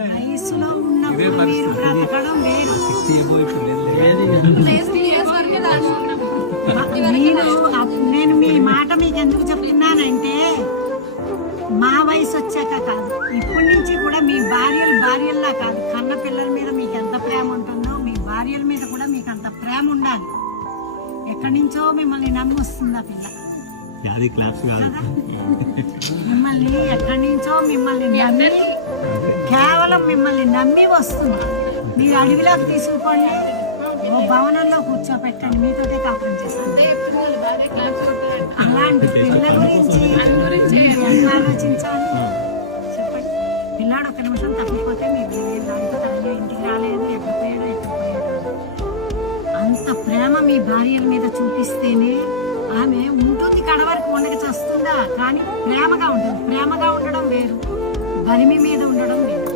వయసులో ఉన్నప్పుడు మీరు బ్రతకడం వేరు. నేను మీ మాట మీకు ఎందుకు చెప్తున్నానంటే మా వయసు వచ్చాక కాదు, ఇప్పటి నుంచి కూడా మీ భార్యల్లా కాదు, కన్న పిల్లల మీద మీకు ఎంత ప్రేమ ఉంటుందో మీ భార్యల మీద కూడా మీకు అంత ప్రేమ ఉండాలి. ఎక్కడి నుంచో మిమ్మల్ని నమ్మి వస్తుంది ఆ పిల్ల కదా, మిమ్మల్ని ఎక్కడి నుంచో మిమ్మల్ని నమ్మి, కేవలం మిమ్మల్ని నమ్మి వస్తుంది. మీరు అడవిలోకి తీసుకుపోండి, భవనంలో కూర్చోపెట్టండి, మీతోటే కాపురం చేస్తాను. అలాంటి పిల్ల గురించి ఎంత ఆలోచించాలి చెప్పండి. పిల్లాడు ఒక నిమిషం తప్పిపోతే మీరు దాంతో తన ఇంటికి రాలేదు, ఎక్కడ పోయాడు. అంత ప్రేమ మీ భార్యల మీద చూపిస్తేనే ఆమె ఉంటుంది, కడవరకు ఉండక చేస్తుందా, కానీ ప్రేమగా ఉంటుంది. ప్రేమగా ఉండడం వేరు, బలిమి మీద ఉండడం వేరు.